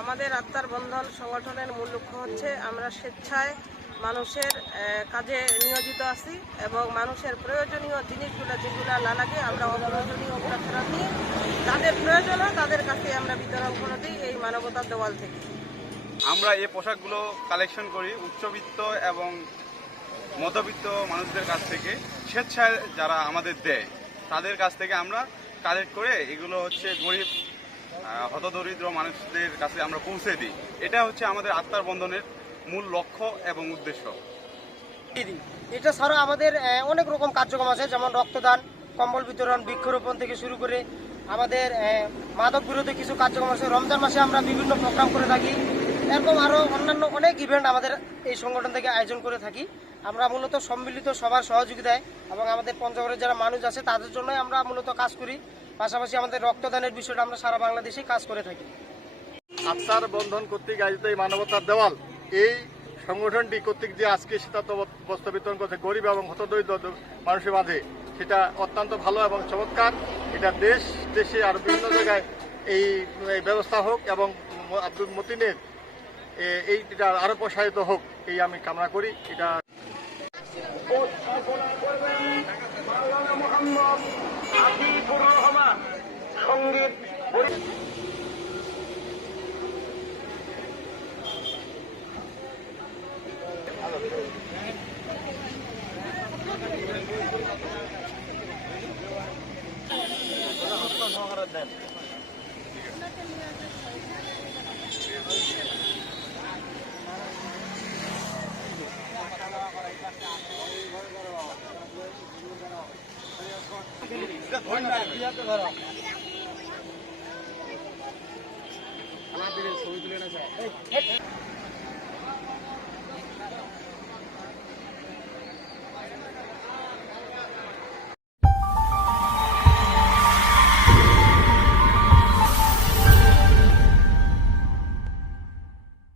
আমাদের আত্মার বন্ধন সংগঠনের মূল লক্ষ্য হচ্ছে আমরা স্বেচ্ছায় মানুষের কাজে নিয়োজিত আছি এবং মানুষের প্রয়োজনীয় জিনিসগুলো যেগুলো না লাগে আমরা অপ্রয়োজনীয়গুলো ফেরত নিয়ে তাদের প্রয়োজন হয় তাদের কাছে আমরা বিতরণ করে দিই এই মানবতার দেওয়াল থেকে। আমরা এই পোশাকগুলো কালেকশন করি উচ্চবিত্ত এবং মধ্যবিত্ত মানুষদের কাছ থেকে, স্বেচ্ছায় যারা আমাদের দেয় তাদের কাছ থেকে আমরা কালেক্ট করে এগুলো হচ্ছে গরিব হতদরিদ্র মানুষদের কাছে আমরা পৌঁছে দিই। এটা হচ্ছে আমাদের আত্মার বন্ধনের মূল লক্ষ্য এবং উদ্দেশ্য। এটা ছাড়া আমাদের অনেক রকম কার্যক্রম আছে, যেমন রক্তদান, কম্বল বিতরণ, বৃক্ষরোপণ থেকে শুরু করে আমাদের মাদক বিরোধী কিছু কার্যক্রম আছে। রমজান মাসে আমরা বিভিন্ন প্রোগ্রাম করে থাকি, এরকম আরও অন্যান্য অনেক ইভেন্ট আমাদের এই সংগঠন থেকে আয়োজন করে থাকি। আমরা মূলত সম্মিলিত সবার সহযোগিতায় এবং আমাদের পঞ্চগড়ের যারা মানুষ আছে তাদের জন্যই আমরা মূলত কাজ করি। পাশাপাশি আমাদের রক্তদানের বিষয়টা আমরা সারা বাংলাদেশেই কাজ করে থাকি। আত্মার বন্ধন কর্তৃক আয়োজিত এই মানবতার দেওয়াল, এই সংগঠনটি কর্তৃক যে আজকে শীতার্ত বস্ত্র বিতরণ করছে গরিব এবং হতদরিদ্র মানুষের মাঝে, সেটা অত্যন্ত ভালো এবং চমৎকার। এটা দেশে আর বিভিন্ন জায়গায় এই ব্যবস্থা হোক এবং আব্দুল মতিনের এইটা আরো প্রসারিত হোক, এই আমি কামনা করি। এটা সঙ্গীত ছবি তুলে না